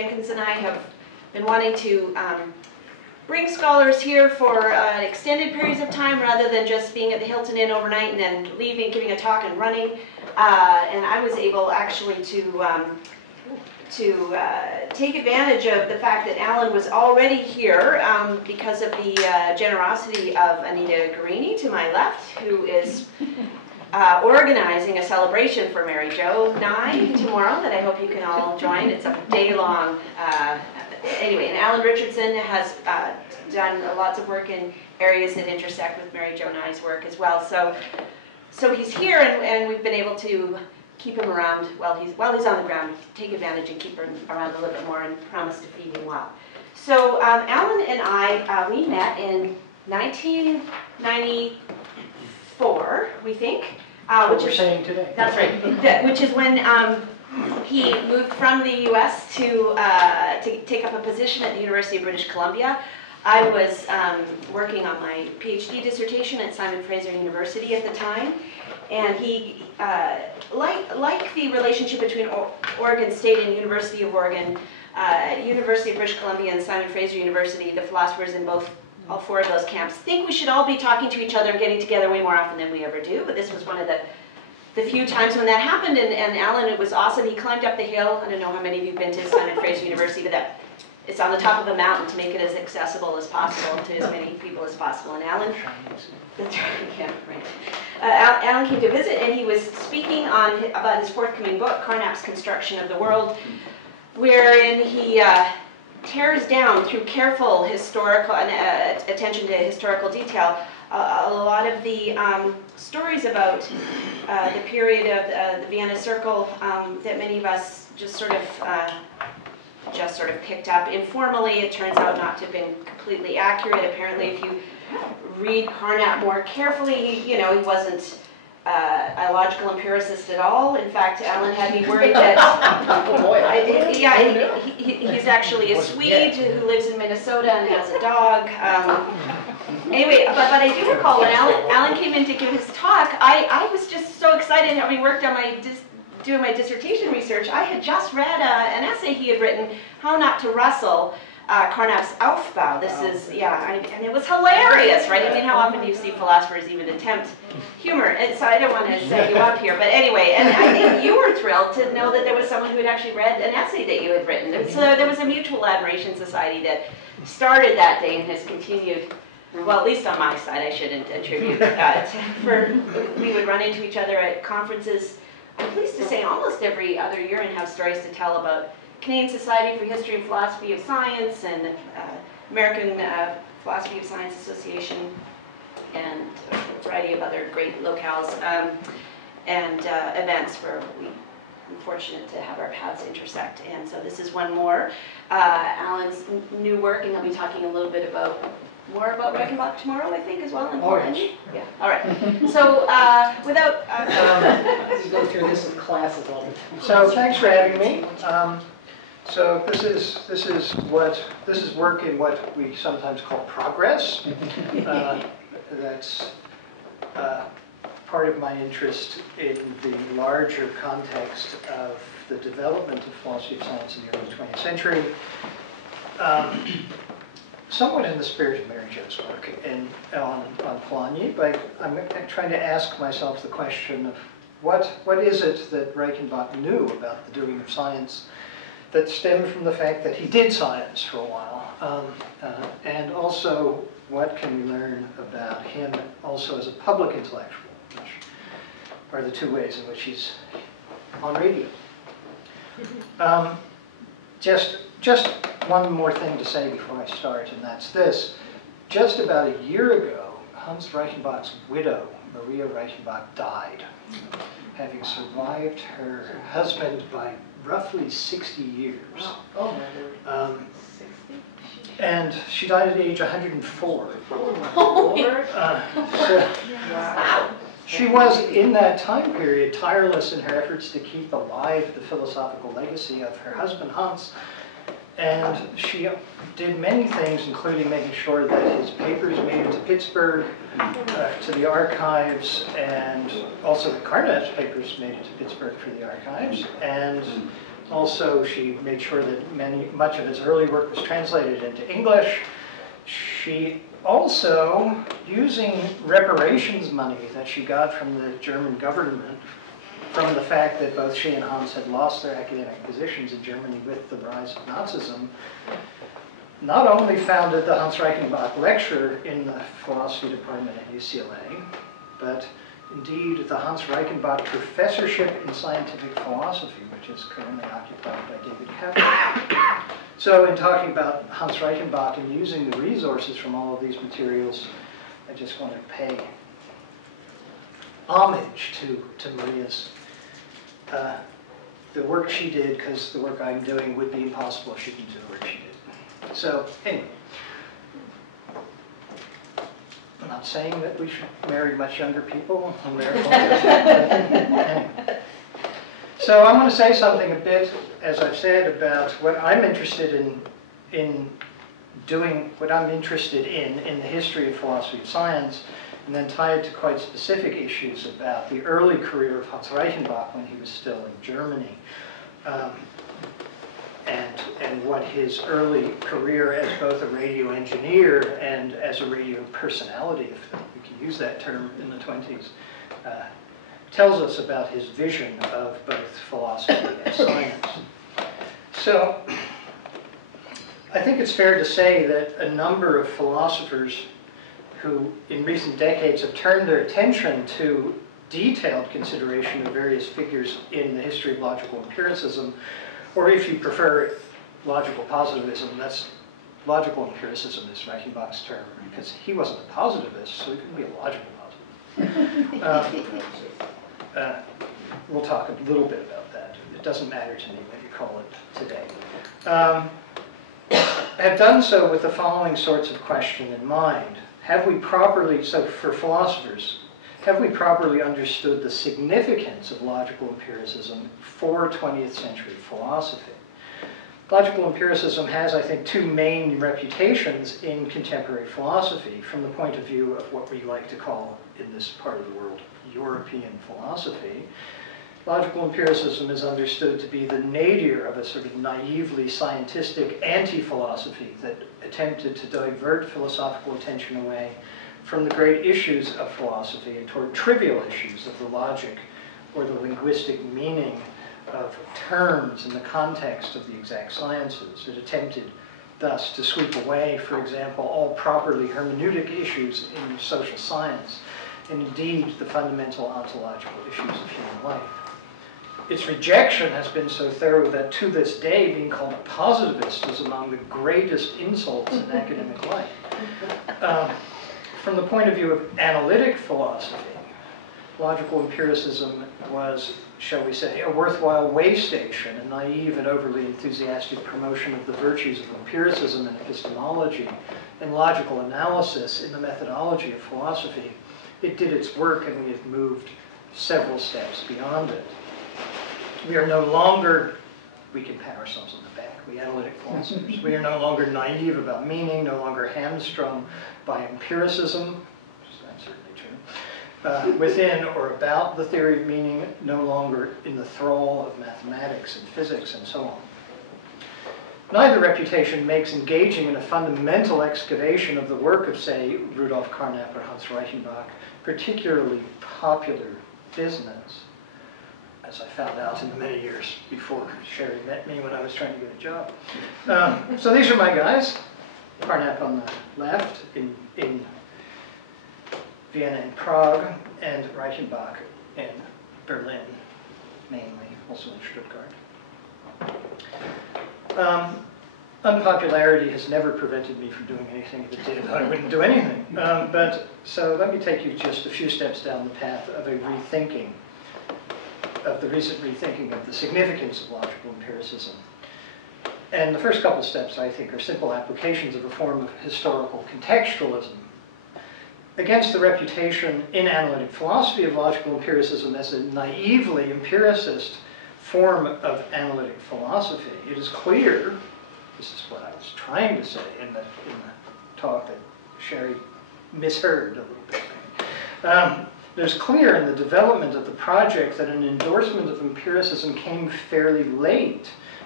Jenkins and I have been wanting to bring scholars here for extended periods of time rather than just being at the Hilton Inn overnight and then leaving, giving a talk and running. And I was able actually to take advantage of the fact that Alan was already here because of the generosity of Anita Guarini to my left, who is organizing a celebration for Mary Jo Nye tomorrow that I hope you can all join. It's a day-long, anyway, and Alan Richardson has done lots of work in areas that intersect with Mary Jo Nye's work as well. So he's here, and we've been able to keep him around while he's on the ground, take advantage and keep him around a little bit more, and promise to feed him well. So Alan and I, we met in 1994, we think. Which is saying today. That's right. Which is when he moved from the U.S. to take up a position at the University of British Columbia. I was working on my PhD dissertation at Simon Fraser University at the time, and he, like the relationship between Oregon State and University of Oregon, University of British Columbia and Simon Fraser University, the philosophers in all four of those camps think we should all be talking to each other and getting together way more often than we ever do, but this was one of the few times when that happened, and Alan, it was awesome. He climbed up the hill. I don't know how many of you have been to Simon Fraser University, but it's on the top of a mountain to make it as accessible as possible to as many people as possible. And Alan, that's right, yeah, right. Alan came to visit, and he was speaking about his forthcoming book, Carnap's Construction of the World, wherein he tears down through careful historical attention to historical detail a lot of the stories about the period of the Vienna Circle that many of us just sort of picked up informally. It turns out not to have been completely accurate. Apparently, if you read Carnap more carefully, he wasn't a logical empiricist at all. In fact, Alan had me worried that he's actually a Swede who lives in Minnesota and has a dog. Anyway, but I do recall when Alan came in to give his talk, I was just so excited, having worked on doing my dissertation research. I had just read an essay he had written, How Not to Rustle, Carnap's Aufbau. This is, and it was hilarious, right? I mean, how often do you see philosophers even attempt humor? And so I don't want to set you up here, but anyway, and I think you were thrilled to know that there was someone who had actually read an essay that you had written. And so there was a mutual admiration society that started that day and has continued. Well, at least on my side, I shouldn't attribute we would run into each other at conferences, I'm pleased to say, almost every other year, and have stories to tell about Canadian Society for History and Philosophy of Science and American Philosophy of Science Association and a variety of other great locales and events where we're fortunate to have our paths intersect. And so this is one more. Alan's new work, and I'll be talking a little bit more about Reichenbach tomorrow, I think, as well. Yeah. All right. So without we go through this in classes all the time. So thanks for having me. So this is work in what we sometimes call progress. That's part of my interest in the larger context of the development of philosophy of science in the early 20th century. Somewhat in the spirit of Mary Jo's work on Polanyi, but I'm trying to ask myself the question of what is it that Reichenbach knew about the doing of science that stemmed from the fact that he did science for a while, and also what can we learn about him also as a public intellectual, which are the two ways in which he's on radio. Just one more thing to say before I start, and that's this. Just about a year ago, Hans Reichenbach's widow, Maria Reichenbach, died, having survived her husband by roughly 60 years. Oh, and she died at age 104. She was, in that time period, tireless in her efforts to keep alive the philosophical legacy of her husband, Hans. And she did many things, including making sure that his papers made it to Pittsburgh, to the archives, and also the Carnap's papers made it to Pittsburgh for the archives, and Also, she made sure that much of his early work was translated into English. She also, using reparations money that she got from the German government, from the fact that both she and Hans had lost their academic positions in Germany with the rise of Nazism, not only founded the Hans Reichenbach Lecture in the philosophy department at UCLA, but indeed the Hans Reichenbach Professorship in Scientific Philosophy, which is currently occupied by David Kaplan. So in talking about Hans Reichenbach and using the resources from all of these materials, I just want to pay homage to Maria's, the work she did, because the work I'm doing would be impossible if she didn't do the work she did. So anyway, I'm not saying that we should marry much younger people and therefore, anyway. So I want to say something a bit, as I've said, about what I'm interested in doing, what I'm interested in the history of philosophy of science, and then tie it to quite specific issues about the early career of Hans Reichenbach when he was still in Germany, and what his early career as both a radio engineer and as a radio personality, if we can use that term, in the 20s, tells us about his vision of both philosophy and science. So I think it's fair to say that a number of philosophers who in recent decades have turned their attention to detailed consideration of various figures in the history of logical empiricism, or if you prefer logical positivism, that's logical empiricism is Reichenbach's term, because he wasn't a positivist, so he couldn't be a logical positivist. We'll talk a little bit about that. It doesn't matter to me what you call it today. Have done so with the following sorts of question in mind. Have we properly, so for philosophers, have we properly understood the significance of logical empiricism for 20th century philosophy? Logical empiricism has, I think, two main reputations in contemporary philosophy from the point of view of what we like to call, in this part of the world, European philosophy. Logical empiricism is understood to be the nadir of a sort of naively scientistic anti-philosophy that attempted to divert philosophical attention away from the great issues of philosophy and toward trivial issues of the logic or the linguistic meaning of terms in the context of the exact sciences. It attempted thus to sweep away, for example, all properly hermeneutic issues in social science, and indeed the fundamental ontological issues of human life. Its rejection has been so thorough that to this day being called a positivist is among the greatest insults in academic life. From the point of view of analytic philosophy, logical empiricism was, shall we say, a worthwhile way station, a naive and overly enthusiastic promotion of the virtues of empiricism and epistemology and logical analysis in the methodology of philosophy. It did its work, and we have moved several steps beyond it. We are no longer, we can pat ourselves on the back, we analytic philosophers, we are no longer naive about meaning, no longer hamstrung by empiricism, that's certainly true, within or about the theory of meaning, no longer in the thrall of mathematics and physics and so on. Neither reputation makes engaging in a fundamental excavation of the work of, say, Rudolf Carnap or Hans Reichenbach particularly popular business, as I found out in the many years before Sherry met me when I was trying to get a job. So these are my guys. Carnap on the left in Vienna and Prague, and Reichenbach in Berlin, mainly, also in Stuttgart. Unpopularity has never prevented me from doing anything. If it did, I wouldn't do anything. So let me take you just a few steps down the path of a rethinking, of the recent rethinking of the significance of logical empiricism. And the first couple steps, I think, are simple applications of a form of historical contextualism against the reputation in analytic philosophy of logical empiricism as a naively empiricist form of analytic philosophy. It is clear, this is what I was trying to say in the talk that Sherry misheard a little bit. It's clear in the development of the project that an endorsement of empiricism came fairly late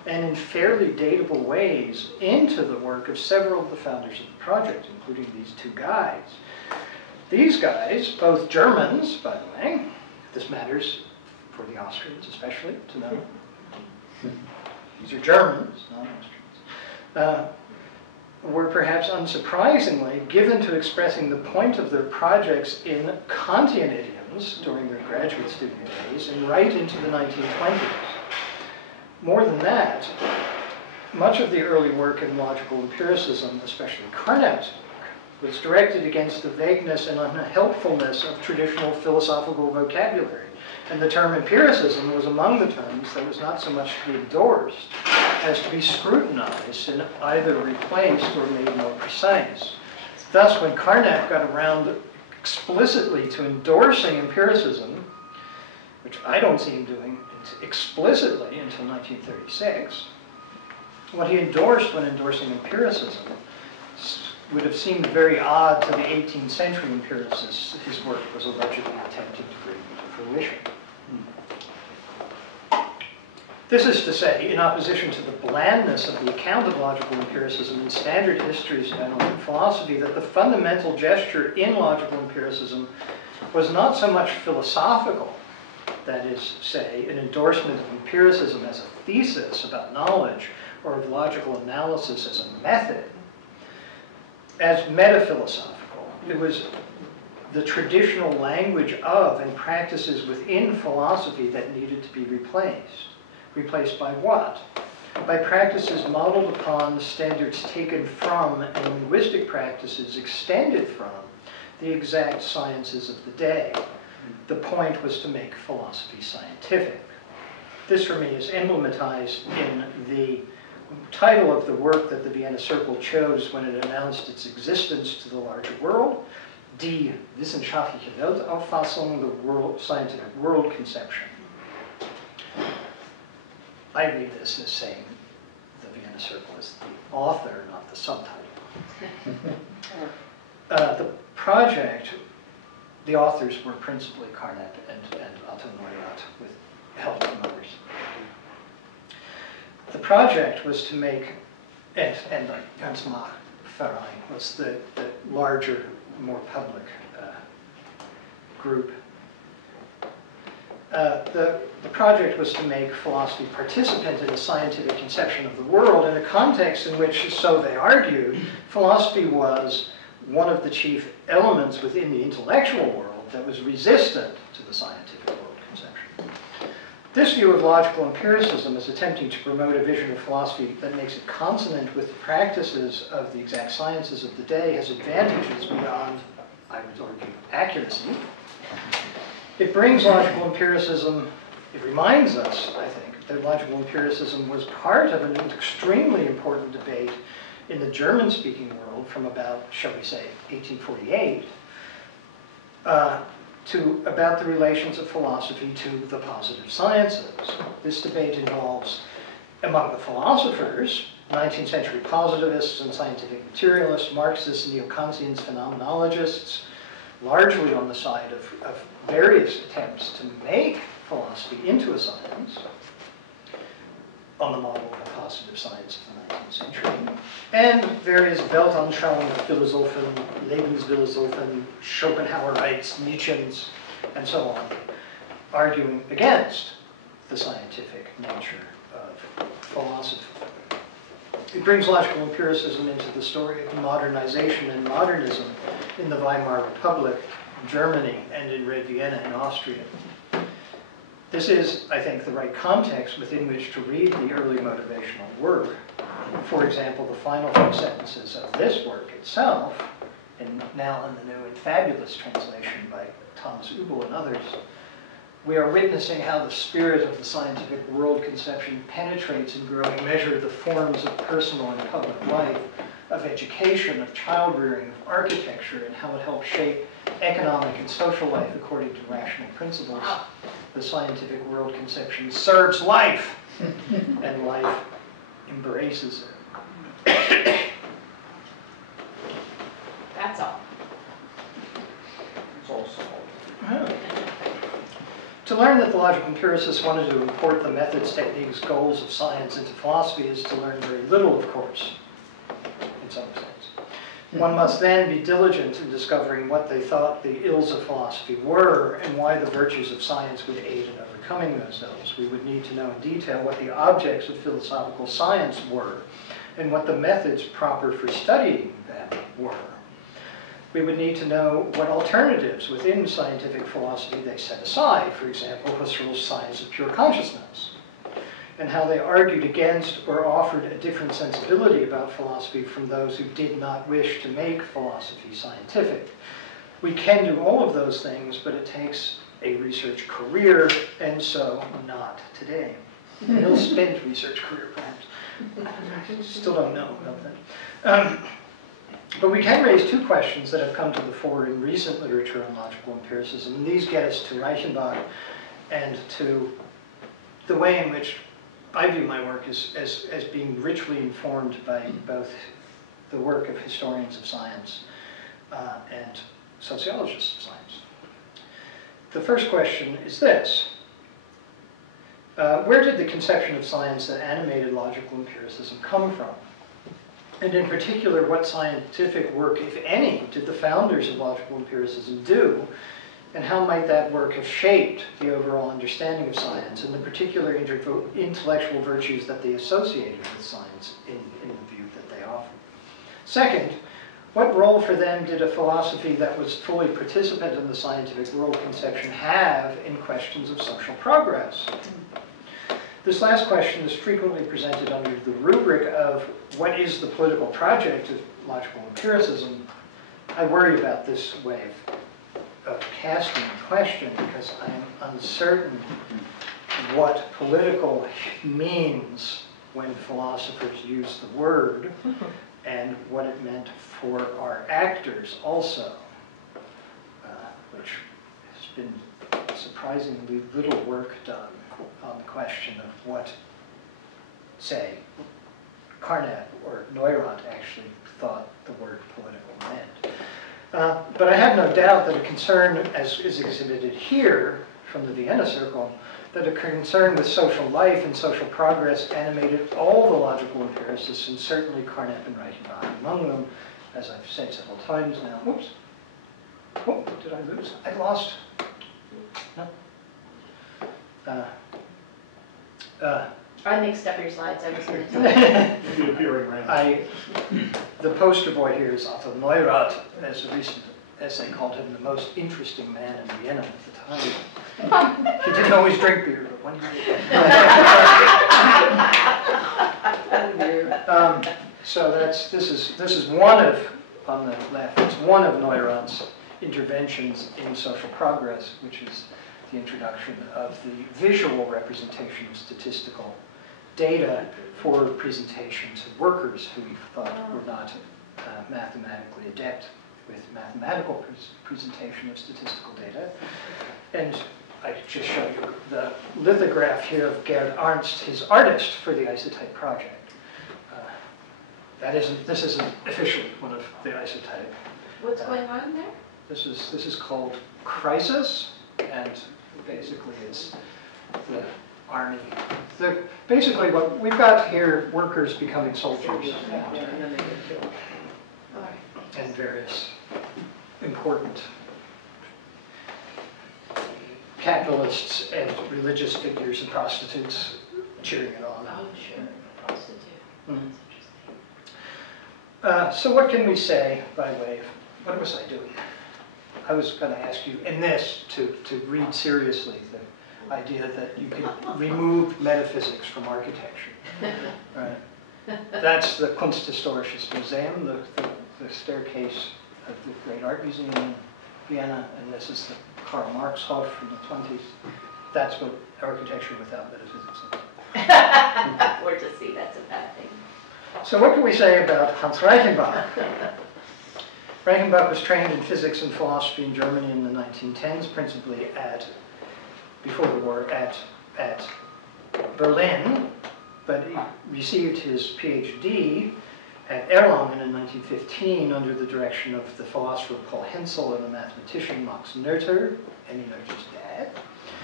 and in fairly datable ways into the work of several of the founders of the project, including these two guys. These guys, both Germans, by the way, this matters for the Austrians especially to know. These are Germans, not Austrians. Were perhaps unsurprisingly given to expressing the point of their projects in Kantian idioms during their graduate student days and right into the 1920s. More than that, much of the early work in logical empiricism, especially Carnap's work, was directed against the vagueness and unhelpfulness of traditional philosophical vocabulary. And the term empiricism was among the terms that was not so much to be endorsed as to be scrutinized and either replaced or made more precise. Thus, when Carnap got around explicitly to endorsing empiricism, which I don't see him doing explicitly until 1936, what he endorsed when endorsing empiricism would have seemed very odd to the 18th century empiricists his work was allegedly attempting to bring into fruition. This is to say, in opposition to the blandness of the account of logical empiricism in standard histories of analytic philosophy, that the fundamental gesture in logical empiricism was not so much philosophical, that is, say, an endorsement of empiricism as a thesis about knowledge or of logical analysis as a method, as metaphilosophical. It was the traditional language of and practices within philosophy that needed to be replaced. Replaced by what? By practices modeled upon standards taken from and linguistic practices extended from the exact sciences of the day. The point was to make philosophy scientific. This, for me, is emblematized in the title of the work that the Vienna Circle chose when it announced its existence to the larger world, Die wissenschaftliche Weltauffassung, the scientific world conception. I read this as saying the Vienna Circle is the author, not the subtitle. The project, the authors were principally Carnap and Otto Neurath, with help from others. The project was to make, and Hans Reichenbach was the larger, more public group. The project was to make philosophy participant in a scientific conception of the world in a context in which, so they argued, philosophy was one of the chief elements within the intellectual world that was resistant to the scientific world conception. This view of logical empiricism is attempting to promote a vision of philosophy that makes it consonant with the practices of the exact sciences of the day, has advantages beyond, I would argue, accuracy. It brings logical empiricism, it reminds us, I think, that logical empiricism was part of an extremely important debate in the German-speaking world from about, shall we say, 1848, about the relations of philosophy to the positive sciences. This debate involves, among the philosophers, 19th century positivists and scientific materialists, Marxists, neo-Kantians, phenomenologists, largely on the side of various attempts to make philosophy into a science on the model of the positive science of the 19th century, and various Weltanschauung Philosophen, Lebensphilosophen, Schopenhauerites, Nietzscheans, and so on, arguing against the scientific nature of philosophy. It brings logical empiricism into the story of modernization and modernism in the Weimar Republic, Germany, and in Red Vienna in Austria. This is, I think, the right context within which to read the early motivational work. For example, the final few sentences of this work itself, and now in the new and fabulous translation by Thomas Ubel and others, we are witnessing how the spirit of the scientific world conception penetrates in growing measure the forms of personal and public life, of education, of child rearing, of architecture, and how it helps shape economic and social life according to rational principles. The scientific world conception serves life, and life embraces it. That's all. It's all solved. To To learn that the logical empiricists wanted to import the methods, techniques, goals of science into philosophy is to learn very little, of course, in some sense. One must then be diligent in discovering what they thought the ills of philosophy were and why the virtues of science would aid in overcoming those ills. We would need to know in detail what the objects of philosophical science were and what the methods proper for studying them were. We would need to know what alternatives within scientific philosophy they set aside, for example, Husserl's science of pure consciousness, and how they argued against or offered a different sensibility about philosophy from those who did not wish to make philosophy scientific. We can do all of those things, but it takes a research career, and so not today. An ill-spent research career, perhaps. Still don't know about that. But we can raise two questions that have come to the fore in recent literature on logical empiricism, and these get us to Reichenbach and to the way in which I view my work as being richly informed by both the work of historians of science and sociologists of science. The first question is this. Where did the conception of science that animated logical empiricism come from? And in particular, what scientific work, if any, did the founders of logical empiricism do? And how might that work have shaped the overall understanding of science and the particular intellectual virtues that they associated with science in the view that they offered? Second, what role for them did a philosophy that was fully participant in the scientific world conception have in questions of social progress? This last question is frequently presented under the rubric of what is the political project of logical empiricism. I worry about this way of casting the question because I am uncertain what political means when philosophers use the word and what it meant for our actors also, which has been surprisingly little work done on the question of what, say, Carnap or Neurath actually thought the word political meant. But I have no doubt that a concern, as is exhibited here from the Vienna Circle, that a concern with social life and social progress animated all the logical empiricists, and certainly Carnap and Reichenbach among them, as I've said several times now. Whoops. Oh, did I lose? I lost. No. I mixed up your slides. I was going to tell you. The poster boy here is Otto Neurath, as a recent essay called him the most interesting man in Vienna at the time. He didn't always drink beer, but one day. So this is one of, on the left, it's one of Neurath's interventions in social progress, which is the introduction of the visual representation of statistical data for presentation to workers who we thought were not mathematically adept with mathematical presentation of statistical data. And I just show you the lithograph here of Gerd Arnst, his artist for the isotype project. This isn't officially one of the isotype. What's going on there? This is called Crisis, and basically it's the army. Basically what we've got here, workers becoming soldiers and various important capitalists and religious figures and prostitutes cheering it on. Oh, sure. Prostitute. Mm-hmm. That's interesting. So what can we say by way of, what was I doing? I was going to ask you in this to read seriously the idea that you could remove metaphysics from architecture. Right. That's the Kunsthistorisches Museum, the staircase of the Great Art Museum in Vienna, and this is the Karl Marx Hof from the 20s. That's what architecture without metaphysics is. Or to see, that's a bad thing. So what can we say about Hans Reichenbach? Reichenbach was trained in physics and philosophy in Germany in the 1910s, principally before the war, at Berlin, but he received his PhD at Erlangen in 1915 under the direction of the philosopher Paul Hensel and the mathematician Max Noether, Emmy Noether's dad.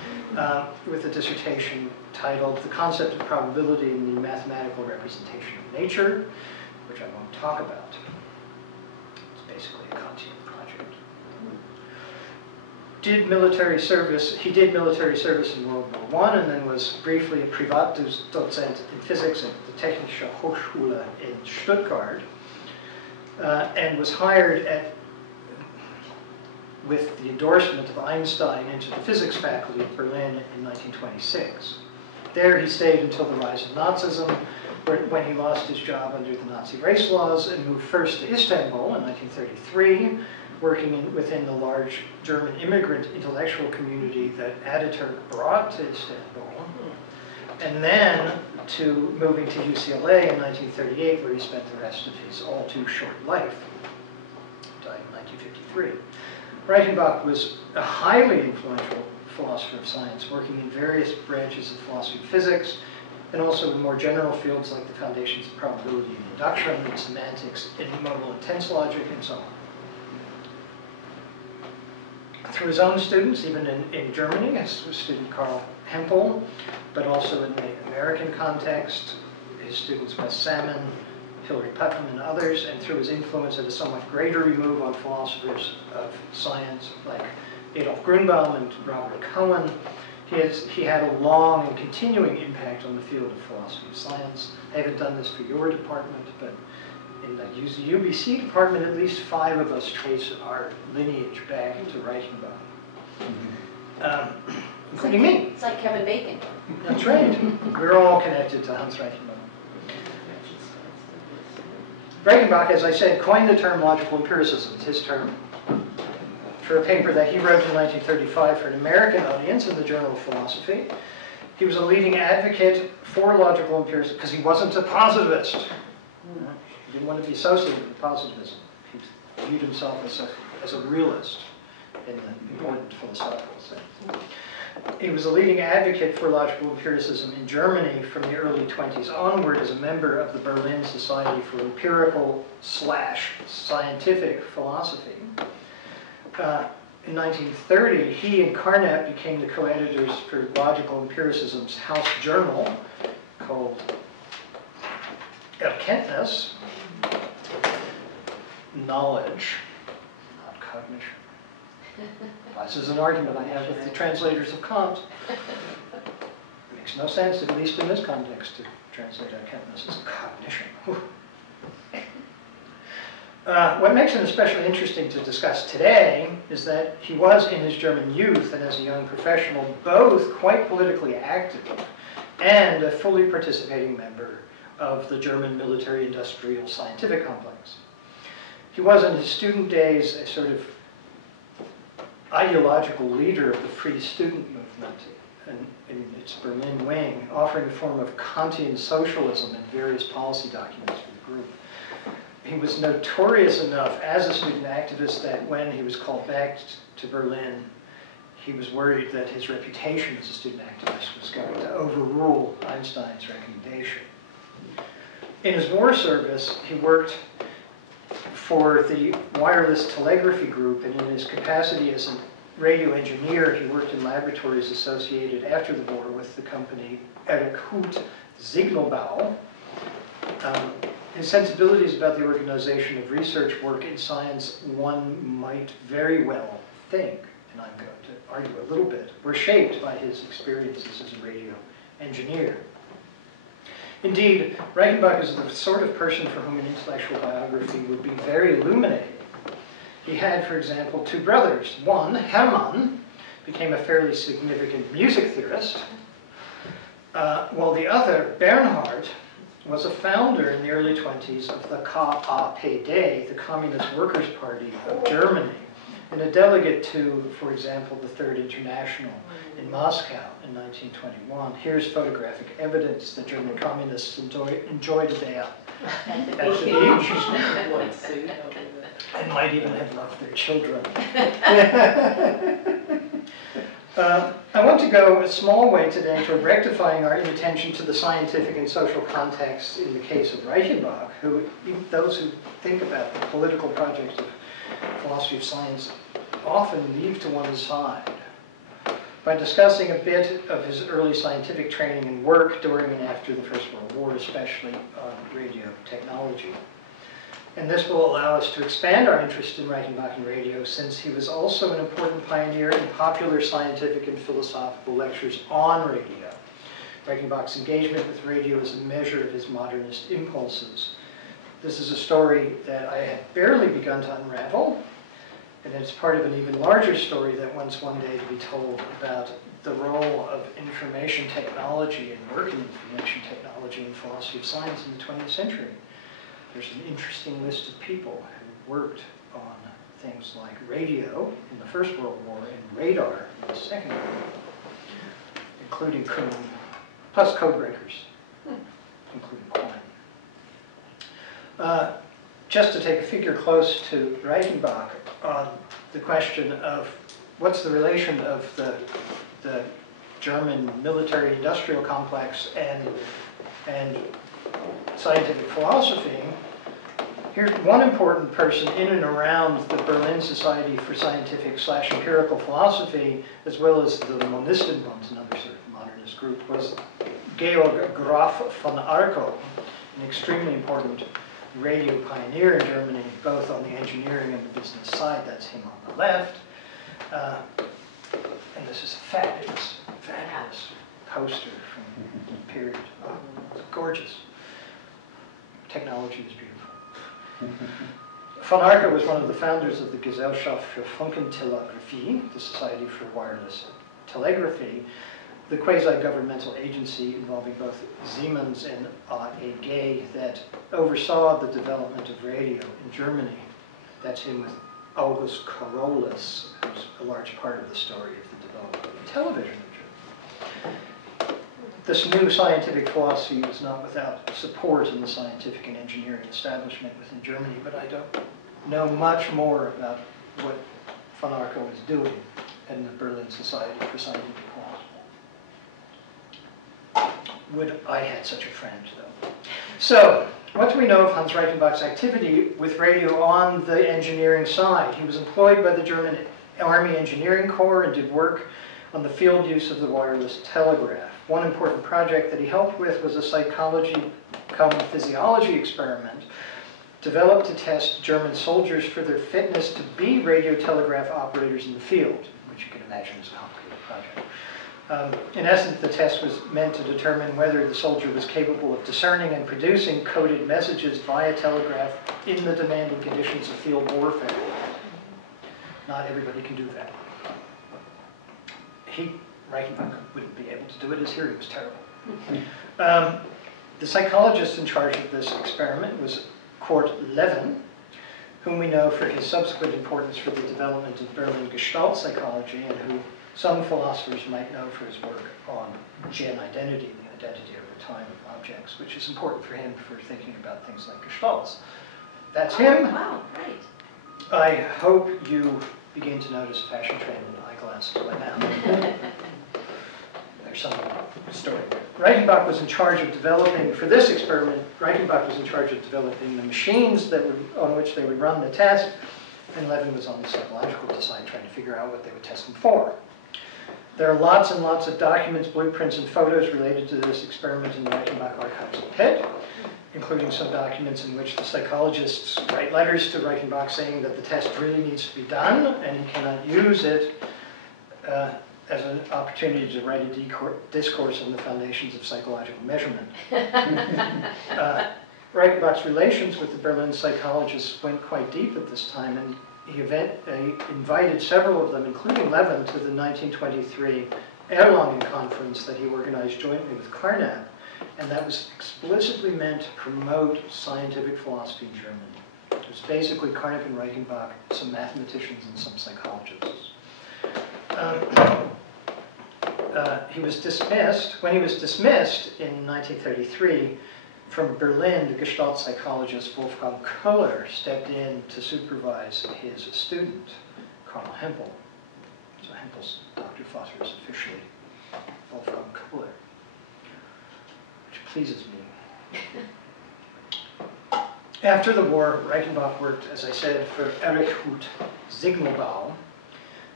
with a dissertation titled The Concept of Probability in the Mathematical Representation of Nature, which I won't talk about. It's basically a Kantian project. He did military service in World War I, and then was briefly a Privatdozent in physics at the Technische Hochschule in Stuttgart, and was hired with the endorsement of Einstein into the physics faculty at Berlin in 1926. There he stayed until the rise of Nazism, when he lost his job under the Nazi race laws and moved first to Istanbul in 1933, working within the large German immigrant intellectual community that Ataturk brought to Istanbul, and then to moving to UCLA in 1938, where he spent the rest of his all too short life. Died in 1953. Reichenbach was a highly influential philosopher of science, working in various branches of philosophy and physics, and also in more general fields like the foundations of probability and induction, and semantics, in modal intense logic, and so on. Through his own students, even in Germany, as student Karl Hempel, but also in the American context, his students Wes Salmon, Hilary Putnam, and others, and through his influence at a somewhat greater remove on philosophers of science like Adolf Grünbaum and Robert Cohen, he had a long and continuing impact on the field of philosophy of science. I haven't done this for your department, but in the UBC department, at least 5 of us trace our lineage back to Reichenbach, including me. It's like Kevin Bacon. That's right. We're all connected to Hans Reichenbach. Reichenbach, as I said, coined the term logical empiricism, it's his term, for a paper that he wrote in 1935 for an American audience in the Journal of Philosophy. He was a leading advocate for logical empiricism because he wasn't a positivist. He didn't want to be associated with positivism. He viewed himself as a realist in the important philosophical sense. He was a leading advocate for logical empiricism in Germany from the early 20s onward as a member of the Berlin Society for Empirical/Scientific Philosophy. In 1930, he and Carnap became the co-editors for Logical Empiricism's house journal called Erkenntnis, knowledge, not cognition. This is an argument I have with the translators of Kant. It makes no sense, at least in this context, to translate Erkenntnis as cognition. What makes him especially interesting to discuss today is that he was, in his German youth and as a young professional, both quite politically active and a fully participating member of the German military-industrial scientific complex. He was, in his student days, a sort of ideological leader of the Free Student Movement in its Berlin wing, offering a form of Kantian socialism in various policy documents for the group. He was notorious enough as a student activist that when he was called back to Berlin, he was worried that his reputation as a student activist was going to overrule Einstein's recommendation. In his war service, he worked for the wireless telegraphy group, and in his capacity as a radio engineer, he worked in laboratories associated after the war with the company Erich Signalbau. His sensibilities about the organization of research work in science, one might very well think, and I'm going to argue a little bit, were shaped by his experiences as a radio engineer. Indeed, Reichenbach is the sort of person for whom an intellectual biography would be very illuminating. He had, for example, 2 brothers. One, Hermann, became a fairly significant music theorist, while the other, Bernhard, was a founder in the early 20s of the KPD, the Communist Workers' Party of Germany, and a delegate to, for example, the Third International in Moscow in 1921. Here's photographic evidence that German communists enjoyed a day out at the beach and might even have loved their children. I want to go a small way today toward rectifying our inattention to the scientific and social context in the case of Reichenbach, who, those who think about the political projects of philosophy of science often leave to one side. by discussing a bit of his early scientific training and work during and after the First World War, especially on radio technology. And this will allow us to expand our interest in Reichenbach and radio, since he was also an important pioneer in popular scientific and philosophical lectures on radio. Reichenbach's engagement with radio is a measure of his modernist impulses. This is a story that I had barely begun to unravel, and it's part of an even larger story that wants one day to be told about the role of information technology and work in information technology and philosophy of science in the 20th century. There's an interesting list of people who worked on things like radio in the First World War and radar in the Second World War, including Kuhn, plus code breakers, including Klein. Just to take a figure close to Reichenbach on the question of what's the relation of the German military-industrial complex and scientific philosophy. Here's one important person in and around the Berlin Society for Scientific / Empirical Philosophy, as well as the Monistenbund, another sort of modernist group, was Georg Graf von Arco, an extremely important radio pioneer in Germany, both on the engineering and the business side. That's him on the left. And this is a fabulous, fabulous poster from the period. Oh, it's gorgeous. Technology is beautiful. Von Arco was one of the founders of the Gesellschaft für Funkentelegrafie, the Society for Wireless Telegraphy, the quasi-governmental agency involving both Siemens and AG that oversaw the development of radio in Germany. That's him with August Carolus, who's a large part of the story of the development of television in Germany. This new scientific philosophy was not without support in the scientific and engineering establishment within Germany, but I don't know much more about what von Arco was doing in the Berlin Society for Scientific Philosophy. Would I had such a friend, though. So, what do we know of Hans Reichenbach's activity with radio on the engineering side? He was employed by the German Army Engineering Corps and did work on the field use of the wireless telegraph. One important project that he helped with was a psychology-cum-physiology experiment developed to test German soldiers for their fitness to be radio telegraph operators in the field, which you can imagine is a complicated project. In essence, the test was meant to determine whether the soldier was capable of discerning and producing coded messages via telegraph in the demanding conditions of field warfare. Not everybody can do that. Reichenbach wouldn't be able to do it. His hearing was terrible. The psychologist in charge of this experiment was Kurt Lewin, whom we know for his subsequent importance for the development of Berlin Gestalt psychology, and who some philosophers might know for his work on gen identity, the identity over time of objects, which is important for him for thinking about things like gestalts. That's him. Wow, right. I hope you begin to notice a fashion trend in eyeglasses by now. There's some story there. Reichenbach was in charge of developing, for this experiment, Reichenbach was in charge of developing the machines that on which they would run the test, and Levin was on the psychological side trying to figure out what they would test them for. There are lots and lots of documents, blueprints, and photos related to this experiment in the Reichenbach archives at Pitt, including some documents in which the psychologists write letters to Reichenbach saying that the test really needs to be done, and he cannot use it as an opportunity to write a discourse on the foundations of psychological measurement. Reichenbach's relations with the Berlin psychologists went quite deep at this time, and he invited several of them, including Levin, to the 1923 Erlangen conference that he organized jointly with Carnap, and that was explicitly meant to promote scientific philosophy in Germany. It was basically Carnap and Reichenbach, some mathematicians and some psychologists. He was dismissed. When he was dismissed in 1933 from Berlin, the Gestalt psychologist Wolfgang Köhler stepped in to supervise his student, Karl Hempel. So Hempel's Dr. Foster is officially Wolfgang Köhler, which pleases me. After the war, Reichenbach worked, as I said, for Erich Huth Signalbau,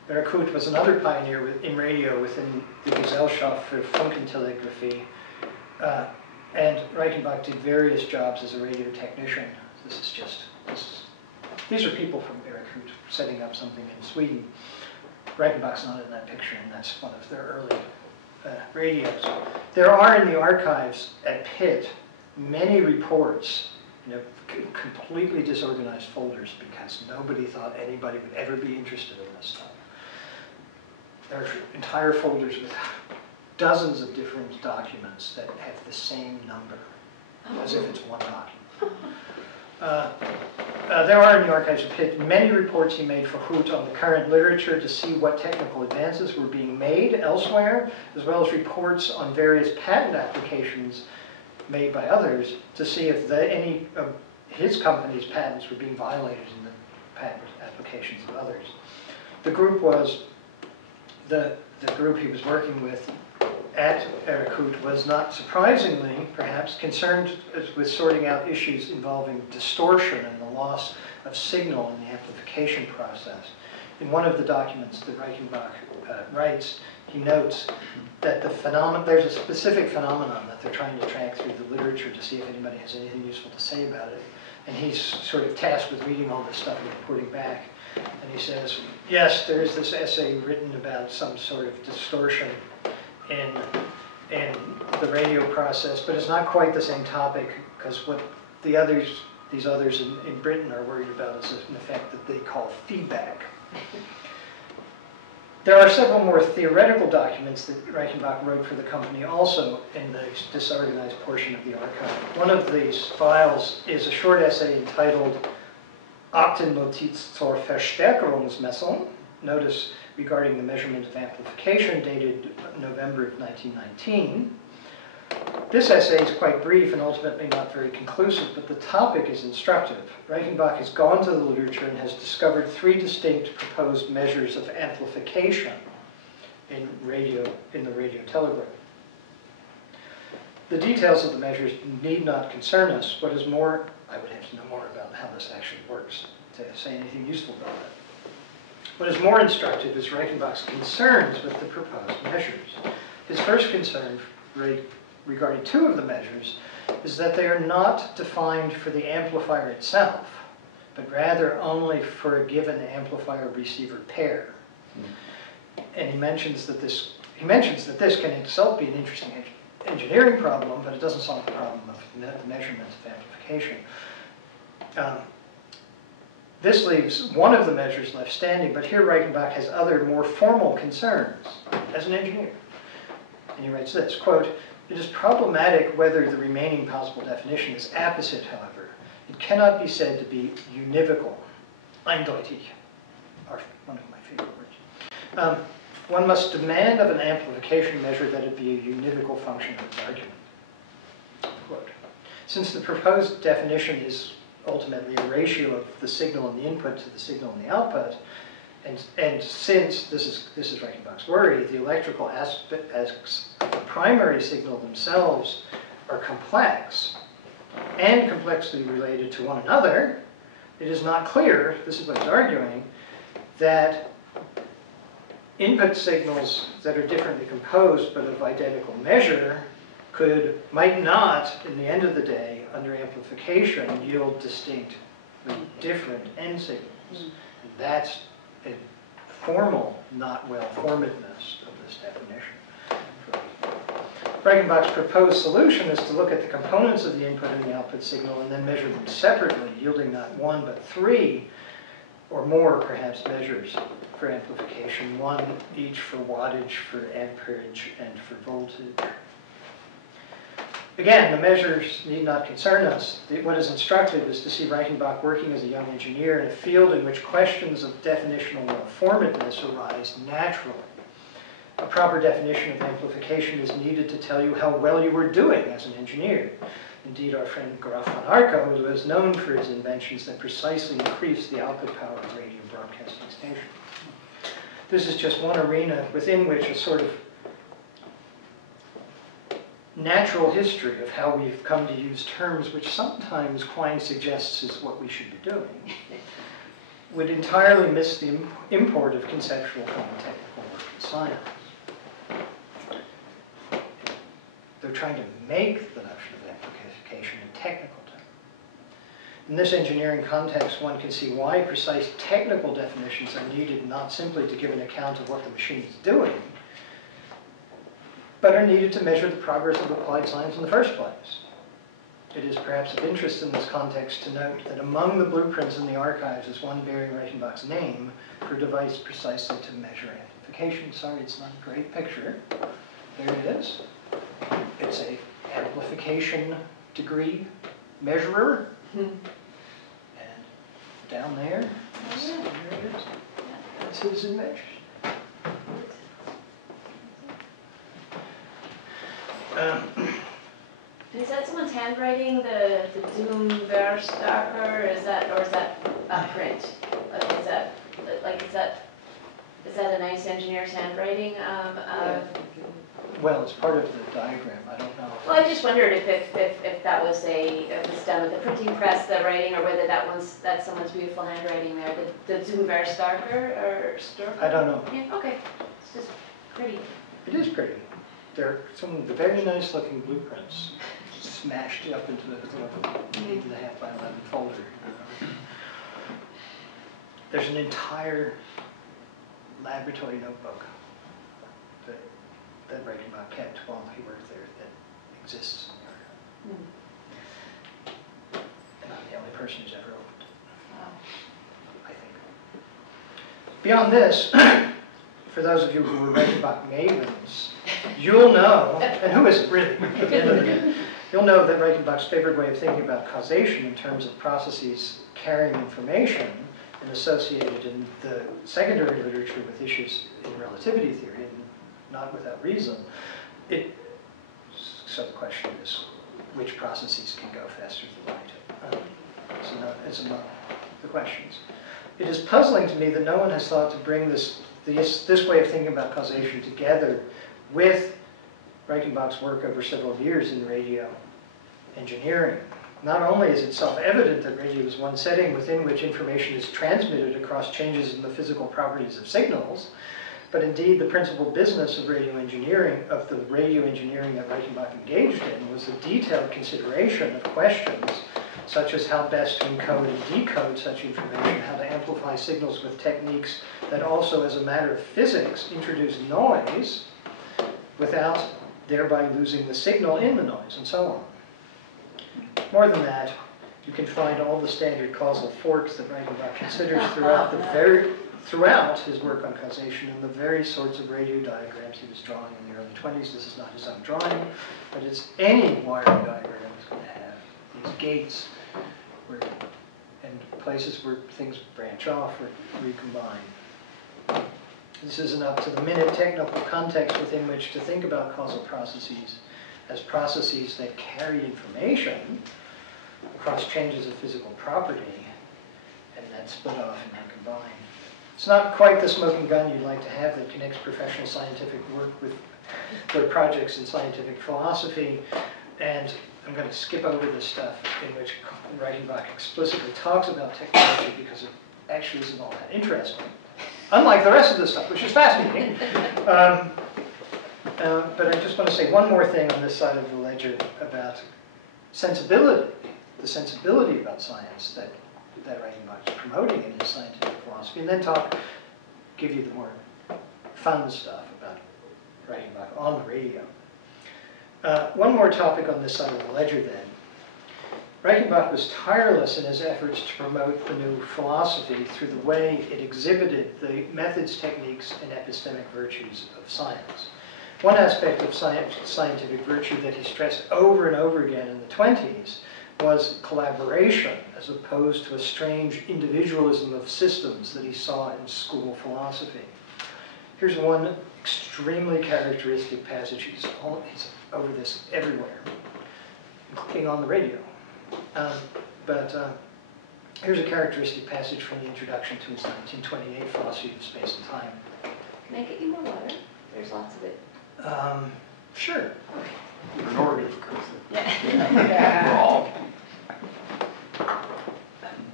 Recontextualizing was another pioneer in radio within the Gesellschaft für Funkentelegraphy, and Reichenbach did various jobs as a radio technician. These are people from Recontextualizing setting up something in Sweden. Reichenbach's not in that picture, and that's one of their early radios. There are in the archives at Pitt many reports in completely disorganized folders because nobody thought anybody would ever be interested in this stuff. There are entire folders with dozens of different documents that have the same number, as if it's one document. There are in the archives of Pitt many reports he made for Hoot on the current literature to see what technical advances were being made elsewhere, as well as reports on various patent applications made by others to see if any of his company's patents were being violated in the patent applications of others. The group was, the group he was working with at Recontextualizing was not surprisingly, perhaps, concerned with sorting out issues involving distortion and the loss of signal in the amplification process. In one of the documents that Reichenbach writes, he notes that there's a specific phenomenon that they're trying to track through the literature to see if anybody has anything useful to say about it. And he's sort of tasked with reading all this stuff and reporting back. And he says, yes, there is this essay written about some sort of distortion in the radio process, but it's not quite the same topic, because what these others in Britain are worried about is an effect that they call feedback. There are several more theoretical documents that Reichenbach wrote for the company also in the disorganized portion of the archive. One of these files is a short essay entitled Aktennotiz zur Verstärkerungsmessung, notice regarding the measurement of amplification, dated November of 1919. This essay is quite brief and ultimately not very conclusive, but the topic is instructive. Reichenbach has gone to the literature and has discovered 3 distinct proposed measures of amplification in the radio telegraph. The details of the measures need not concern us. What is more, I would have to know more about how this actually works to say anything useful about it. What is more instructive is Reichenbach's concerns with the proposed measures. His first concern regarding 2 of the measures is that they are not defined for the amplifier itself, but rather only for a given amplifier-receiver pair. And he mentions that this can itself be an interesting engineering problem, but it doesn't solve the problem of the measurement of amplification. This leaves one of the measures left standing, but here Reichenbach has other more formal concerns as an engineer. And he writes this, quote, "It is problematic whether the remaining possible definition is apposite, however. It cannot be said to be univocal, eindeutig," one of my favorite words. One must demand of an amplification measure that it be a univocal function of its argument. Quote, "Since the proposed definition is ultimately a ratio of the signal in the input to the signal in the output, and since, this is Reichenbach's worry, the electrical aspects of the primary signal themselves are complex and complexly related to one another, it is not clear, this is what he's arguing, that input signals that are differently composed but of identical measure might not, in the end of the day, under amplification, yield distinctly different end signals. And that's a formal, not well-formedness of this definition. Reichenbach's proposed solution is to look at the components of the input and the output signal and then measure them separately, yielding not 1 but 3, or more perhaps, measures for amplification, 1 each for wattage, for amperage, and for voltage. Again, the measures need not concern us. What is instructive is to see Reichenbach working as a young engineer in a field in which questions of definitional well-formedness arise naturally. A proper definition of amplification is needed to tell you how well you were doing as an engineer. Indeed, our friend Graf von Arco was known for his inventions that precisely increased the output power of radio broadcasting stations. This is just one arena within which a sort of natural history of how we've come to use terms which sometimes Quine suggests is what we should be doing. would entirely miss the import of conceptual common technical work in science. They're trying to make the notion of amplification in technical terms. In this engineering context, one can see why precise technical definitions are needed, not simply to give an account of what the machine is doing, but are needed to measure the progress of applied science in the first place. It is perhaps of interest in this context to note that among the blueprints in the archives is one bearing Reichenbach's name for a device precisely to measure amplification. Sorry, it's not a great picture. There it is. It's a amplification degree measurer. And down there, there it is. That's his image. Is that someone's handwriting, the Zoom Verstacker, or is that a print? Is that a nice engineer's handwriting? Well, it's part of the diagram. I don't know. Well, I just wondered if that was if it's done with the printing press, the writing, or whether that's someone's beautiful handwriting there. The Zoom Verstacker or Sturcker? I don't know. Yeah, okay. It's just pretty. It is pretty. They're some of the very nice looking blueprints smashed up into a little 8.5 by 11 folder. There's an entire laboratory notebook that Reichenbach kept while he worked there that exists in the archive. And I'm the only person who's ever opened it, Wow. I think. Beyond this, for those of you who were Reichenbach mavens, you'll know, and who isn't really, at the end of the day, you'll know that Reichenbach's favored way of thinking about causation in terms of processes carrying information and associated in the secondary literature with issues in relativity theory, and not without reason. So the question is, which processes can go faster than light? It's among the questions. It is puzzling to me that no one has thought to bring this way of thinking about causation together with Reichenbach's work over several years in radio engineering. Not only is it self-evident that radio is one setting within which information is transmitted across changes in the physical properties of signals, but indeed the principal business of radio engineering, that Reichenbach engaged in, was the detailed consideration of questions such as how best to encode and decode such information, how to amplify signals with techniques that also, as a matter of physics, introduce noise without thereby losing the signal in the noise, and so on. More than that, you can find all the standard causal forks that Reichenbach considers throughout his work on causation and the very sorts of radio diagrams he was drawing in the early 20s. This is not his own drawing, but it's any wiring diagram is going to have these gates and places where things branch off or recombine. This is an up-to-the-minute technical context within which to think about causal processes as processes that carry information across changes of physical property and then split off and recombine. It's not quite the smoking gun you'd like to have that connects professional scientific work with their projects in scientific philosophy, and I'm going to skip over this stuff in which Reichenbach explicitly talks about technology because it actually isn't all that interesting, unlike the rest of this stuff, which is fascinating. But I just want to say one more thing on this side of the ledger about sensibility, the sensibility about science that Reichenbach is promoting in his scientific philosophy, and then give you the more fun stuff about Reichenbach on the radio. One more topic on this side of the ledger then. Reichenbach was tireless in his efforts to promote the new philosophy through the way it exhibited the methods, techniques, and epistemic virtues of science. One aspect of scientific virtue that he stressed over and over again in the 20s was collaboration, as opposed to a strange individualism of systems that he saw in school philosophy. Here's one extremely characteristic passage. He's over this everywhere, including on the radio. Here's a characteristic passage from the introduction to his 1928 philosophy of space and time. Can I get you more water? There's lots of it. Sure. Minority, of course. Yeah.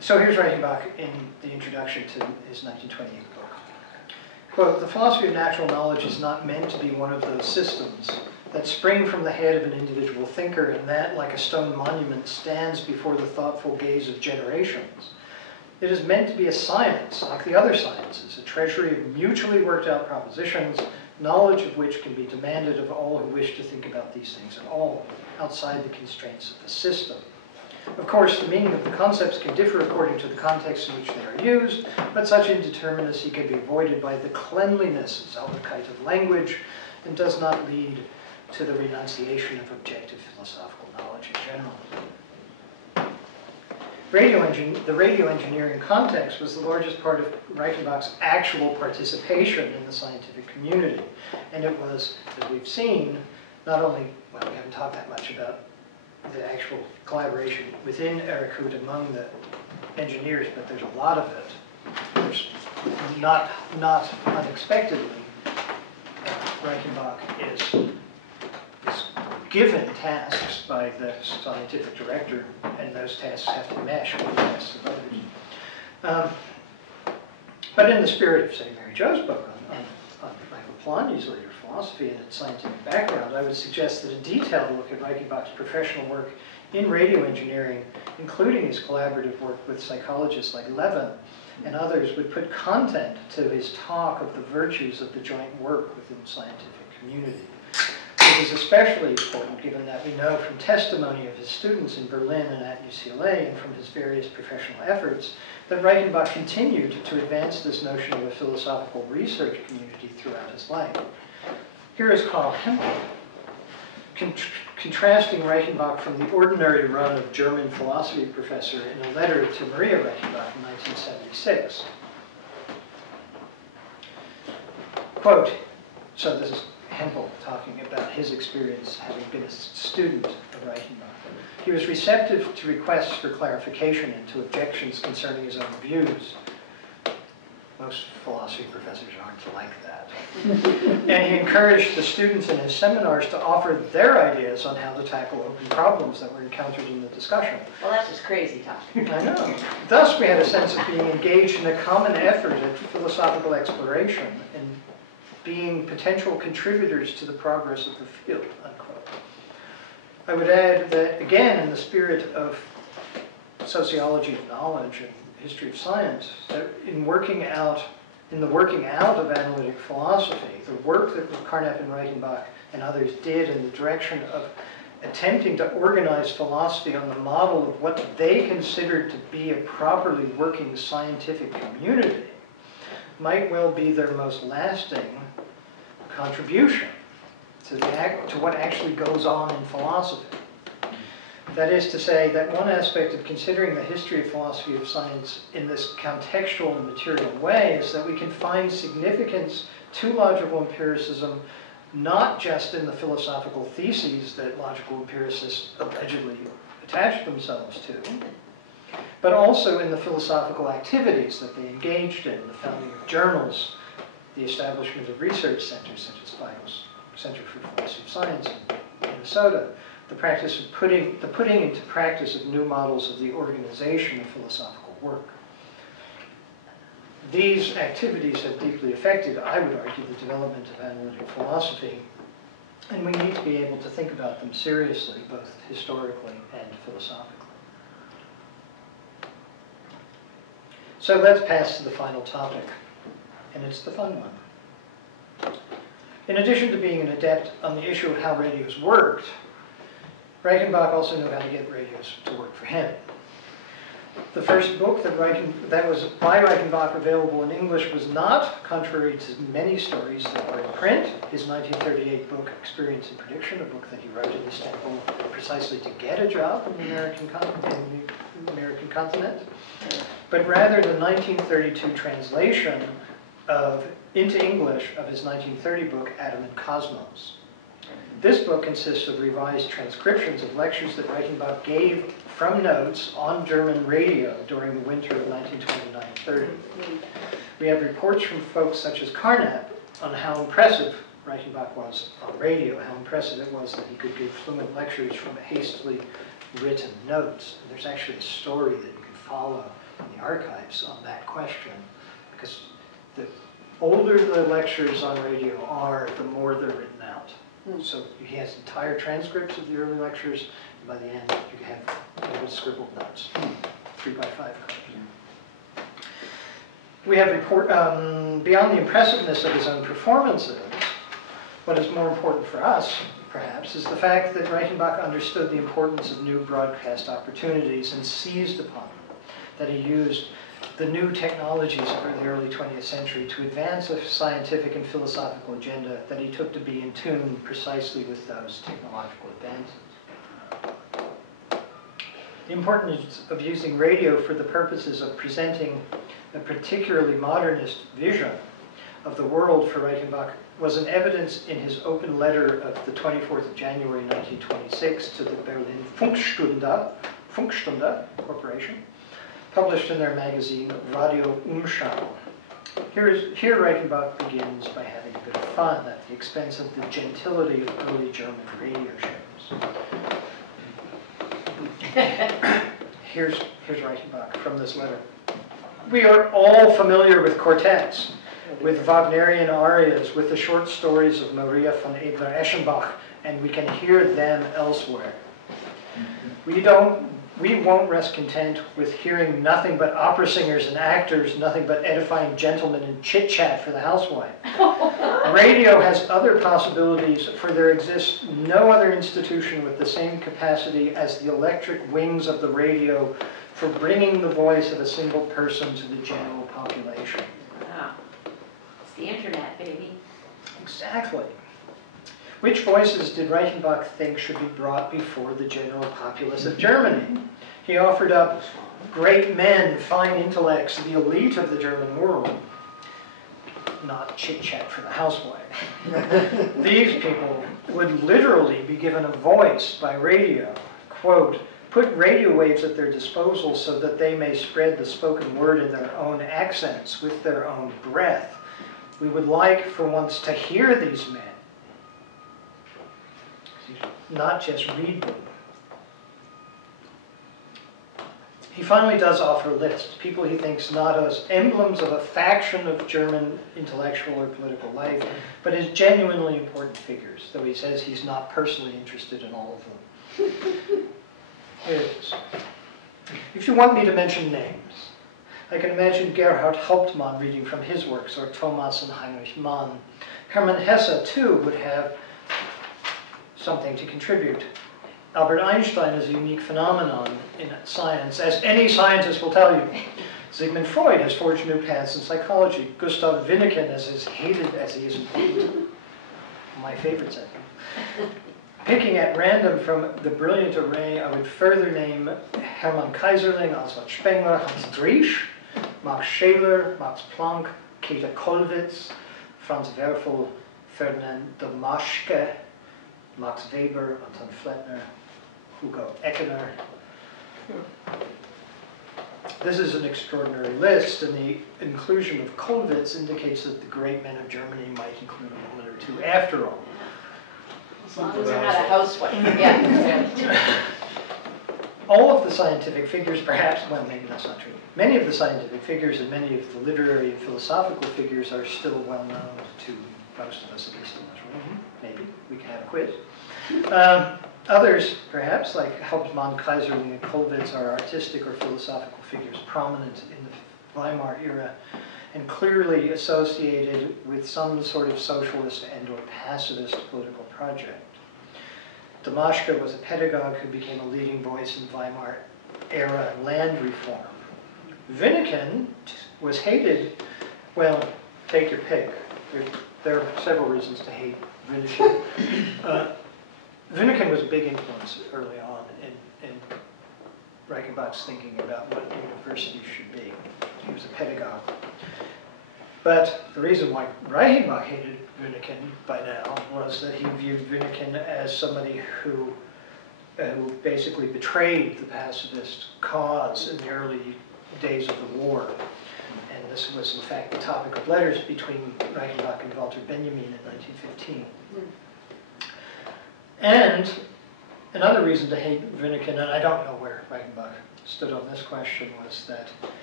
So here's Reichenbach in the introduction to his 1928 book. Quote, "The philosophy of natural knowledge is not meant to be one of those systems that spring from the head of an individual thinker and that, like a stone monument, stands before the thoughtful gaze of generations. It is meant to be a science, like the other sciences, a treasury of mutually worked out propositions, knowledge of which can be demanded of all who wish to think about these things at all, outside the constraints of the system. Of course, the meaning of the concepts can differ according to the context in which they are used, but such indeterminacy can be avoided by the cleanliness, Sauberkeit, of language, and does not lead to the renunciation of objective philosophical knowledge in general." The radio engineering context was the largest part of Reichenbach's actual participation in the scientific community. And it was, as we've seen, not only, well, we haven't talked that much about the actual collaboration within Airwaves among the engineers, but there's a lot of it. There's not unexpectedly, Reichenbach is given tasks by the scientific director, and those tasks have to mesh with the tasks of others. But in the spirit of, say, Mary Jo's book on Michael Polanyi's later philosophy and its scientific background, I would suggest that a detailed look at Reichenbach's professional work in radio engineering, including his collaborative work with psychologists like Levin and others, would put content to his talk of the virtues of the joint work within the scientific community. It is especially important given that we know from testimony of his students in Berlin and at UCLA and from his various professional efforts that Reichenbach continued to advance this notion of a philosophical research community throughout his life. Here is Carl Hempel, contrasting Reichenbach from the ordinary run of German philosophy professor in a letter to Maria Reichenbach in 1976. Quote, so this is Hempel talking about his experience having been a student of Reichenbach. He was receptive to requests for clarification and to objections concerning his own views. Most philosophy professors aren't like that. And he encouraged the students in his seminars to offer their ideas on how to tackle open problems that were encountered in the discussion. Well, that's just crazy talk. I know. Thus, we had a sense of being engaged in a common effort at philosophical exploration and being potential contributors to the progress of the field, unquote. I would add that, again, in the spirit of sociology of knowledge and history of science, that in the working out of analytic philosophy, the work that Carnap and Reichenbach and others did in the direction of attempting to organize philosophy on the model of what they considered to be a properly working scientific community might well be their most lasting contribution to what actually goes on in philosophy. That is to say that one aspect of considering the history of philosophy of science in this contextual and material way is that we can find significance to logical empiricism not just in the philosophical theses that logical empiricists allegedly attach themselves to, but also in the philosophical activities that they engaged in, the founding of journals, the establishment of research centers such as FIGO's Center for Philosophy of Science in Minnesota, the putting into practice of new models of the organization of philosophical work. These activities have deeply affected, I would argue, the development of analytic philosophy, and we need to be able to think about them seriously, both historically and philosophically. So let's pass to the final topic, and it's the fun one. In addition to being an adept on the issue of how radios worked, Reichenbach also knew how to get radios to work for him. The first book that was by Reichenbach available in English was not, contrary to many stories that are in print, his 1938 book, Experience and Prediction, a book that he wrote in Istanbul precisely to get a job in the American continent, but rather the 1932 translation into English of his 1930 book, Atom and Cosmos. This book consists of revised transcriptions of lectures that Reichenbach gave from notes on German radio during the winter of 1929-30. We have reports from folks such as Carnap on how impressive Reichenbach was on radio, how impressive it was that he could give fluent lectures from hastily written notes. And there's actually a story that you can follow archives on that question, because the older the lectures on radio are, the more they're written out. So he has entire transcripts of the early lectures, and by the end you have little scribbled notes, 3 by 5 copies. We have beyond the impressiveness of his own performances, what is more important for us, perhaps, is the fact that Reichenbach understood the importance of new broadcast opportunities and seized upon them, that he used the new technologies of the early 20th century to advance a scientific and philosophical agenda that he took to be in tune precisely with those technological advances. The importance of using radio for the purposes of presenting a particularly modernist vision of the world for Reichenbach was in evidence in his open letter of the 24th of January 1926 to the Berlin Funkstunde Corporation, published in their magazine Radio Umschau. Here Reichenbach begins by having a bit of fun at the expense of the gentility of early German radio shows. Here's Reichenbach from this letter. We are all familiar with quartets, with Wagnerian arias, with the short stories of Maria von Ebner-Eschenbach, and we can hear them elsewhere. We won't rest content with hearing nothing but opera singers and actors, nothing but edifying gentlemen and chit-chat for the housewife. Radio has other possibilities, for there exists no other institution with the same capacity as the electric wings of the radio for bringing the voice of a single person to the general population. Wow. It's the internet, baby. Exactly. Which voices did Reichenbach think should be brought before the general populace of Germany? He offered up great men, fine intellects, the elite of the German world. Not chit-chat for the housewife. These people would literally be given a voice by radio. Quote, put radio waves at their disposal so that they may spread the spoken word in their own accents, with their own breath. We would like for once to hear these men, not just read them. He finally does offer a list, people he thinks not as emblems of a faction of German intellectual or political life, but as genuinely important figures, though he says he's not personally interested in all of them. Here it is. If you want me to mention names, I can imagine Gerhard Hauptmann reading from his works, or Thomas and Heinrich Mann. Hermann Hesse, too, would have something to contribute. Albert Einstein is a unique phenomenon in science, as any scientist will tell you. Sigmund Freud has forged new paths in psychology. Gustav Winneken, as hated as he is important. My favorite second. Picking at random from the brilliant array, I would further name Hermann Kaiserling, Oswald Spengler, Hans Driesch, Max Scheler, Max Planck, Käthe Kollwitz, Franz Werfel, Ferdinand Domaschke, Max Weber, Anton Flettner, Hugo Eckener. This is an extraordinary list, and the inclusion of Kollwitz indicates that the great men of Germany might include a woman or two after all. As long as they're not a housewife. Yeah. All of the scientific figures, perhaps, well, maybe that's not true. Many of the scientific figures and many of the literary and philosophical figures are still well known to most of us, at least in this room. Maybe we can have a quiz. Others, perhaps, like Hauptmann, Kaiserling, and Kollwitz, are artistic or philosophical figures prominent in the Weimar era and clearly associated with some sort of socialist and or pacifist political project. Domaschke was a pedagogue who became a leading voice in Weimar era land reform. Winneken was hated, well, take your pick. There are several reasons to hate Winneken. Winneken was a big influence early on in Reichenbach's thinking about what universities should be. He was a pedagogue. But the reason why Reichenbach hated Winneken by now was that he viewed Winneken as somebody who basically betrayed the pacifist cause in the early days of the war. And this was, in fact, the topic of letters between Reichenbach and Walter Benjamin in 1915. And another reason to hate Winneken, and I don't know where Reichenbach stood on this question, was that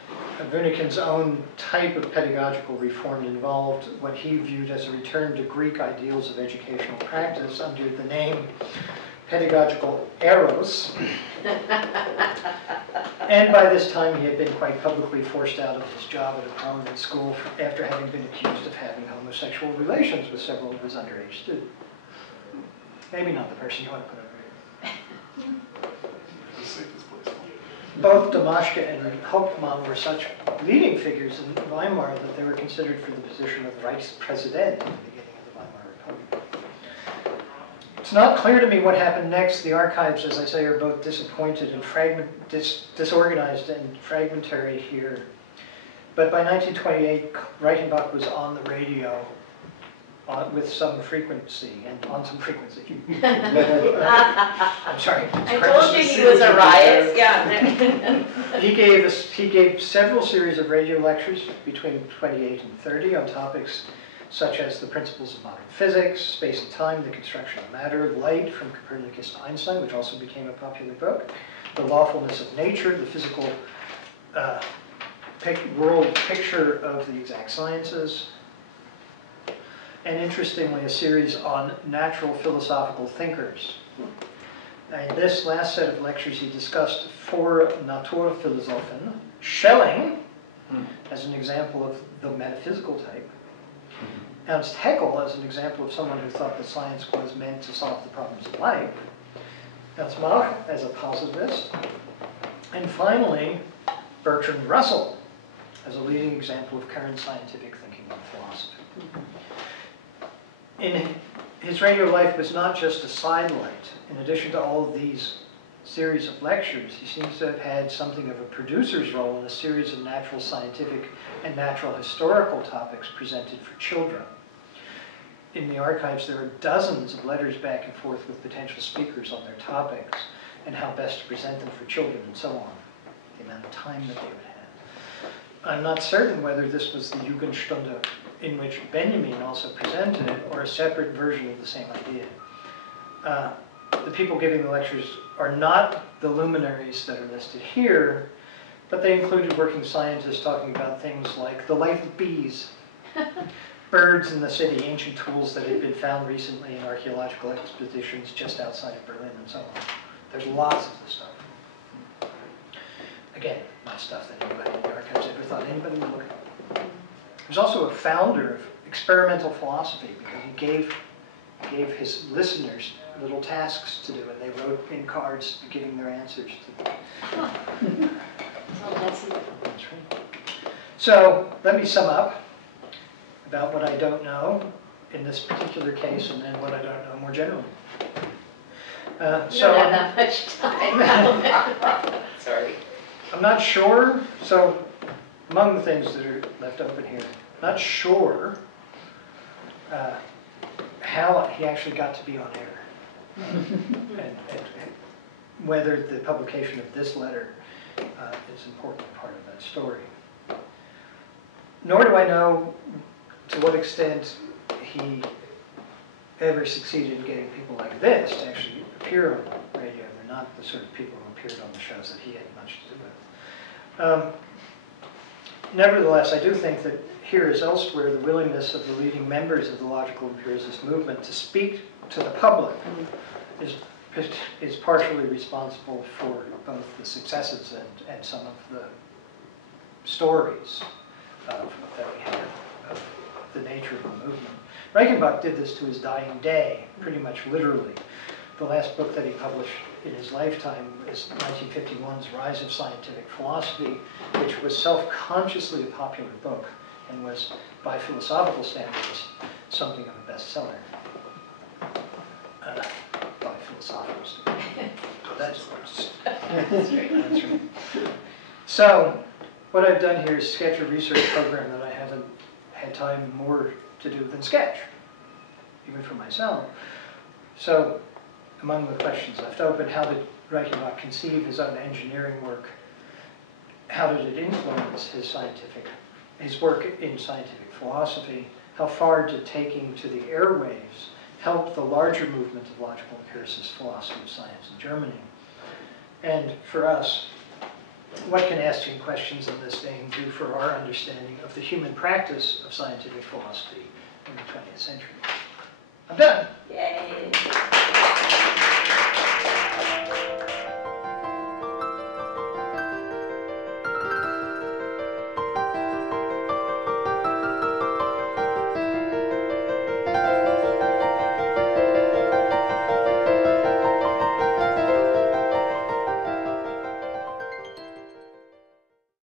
Wynekken's own type of pedagogical reform involved what he viewed as a return to Greek ideals of educational practice under the name pedagogical eros. And by this time he had been quite publicly forced out of his job at a prominent school after having been accused of having homosexual relations with several of his underage students. Maybe not the person you want to put over here. The safest place. Both Damaschke and Hauptmann were such leading figures in Weimar that they were considered for the position of Reichspräsident at the beginning of the Weimar Republic. It's not clear to me what happened next. The archives, as I say, are both disappointed and disorganized and fragmentary here. But by 1928, Reichenbach was on the radio with some frequency, and on some frequency. I'm sorry. I told you he was a riot, yeah. He gave several series of radio lectures between 28 and 30 on topics such as the principles of modern physics, space and time, the construction of matter, light from Copernicus to Einstein, which also became a popular book, the lawfulness of nature, the physical world picture of the exact sciences, and interestingly, a series on natural philosophical thinkers. In this last set of lectures, he discussed four Naturphilosophen, Schelling, as an example of the metaphysical type, Ernst Haeckel as an example of someone who thought that science was meant to solve the problems of life, Ernst Mach as a positivist, and finally, Bertrand Russell as a leading example of current scientific thinking and philosophy. In his radio life was not just a sidelight. In addition to all of these series of lectures, he seems to have had something of a producer's role in a series of natural scientific and natural historical topics presented for children. In the archives, there are dozens of letters back and forth with potential speakers on their topics and how best to present them for children and so on, the amount of time that they would have. I'm not certain whether this was the Jugendstunde in which Benjamin also presented it, or a separate version of the same idea. The people giving the lectures are not the luminaries that are listed here, but they included working scientists talking about things like the life of bees, birds in the city, ancient tools that had been found recently in archaeological expeditions just outside of Berlin, and so on. There's lots of this stuff. Again, not stuff that anybody in the archives ever thought anybody would look at. He was also a founder of experimental philosophy because he gave his listeners little tasks to do, and they wrote in cards giving their answers to them. That's right. So let me sum up about what I don't know in this particular case, and then what I don't know more generally. You don't have that much time. Sorry. I'm not sure. So among the things that are left open here, not sure how he actually got to be on air, and whether the publication of this letter is an important part of that story. Nor do I know to what extent he ever succeeded in getting people like this to actually appear on the radio. They're not the sort of people who appeared on the shows that he had much to do with. Nevertheless, I do think that here as elsewhere, the willingness of the leading members of the logical empiricist movement to speak to the public is partially responsible for both the successes and some of the stories that we have of the nature of the movement. Reichenbach did this to his dying day, pretty much literally. The last book that he published in his lifetime is 1951's Rise of Scientific Philosophy, which was self-consciously a popular book and was, by philosophical standards, something of a bestseller. By philosophical standards. That's right. So, what I've done here is sketch a research program that I haven't had time more to do than sketch, even for myself. So, among the questions left open, how did Reichenbach conceive his own engineering work? How did it influence his work in scientific philosophy? How far did taking to the airwaves help the larger movement of logical empiricist philosophy of science in Germany? And for us, what can asking questions of this vein do for our understanding of the human practice of scientific philosophy in the 20th century? I'm done. Yay.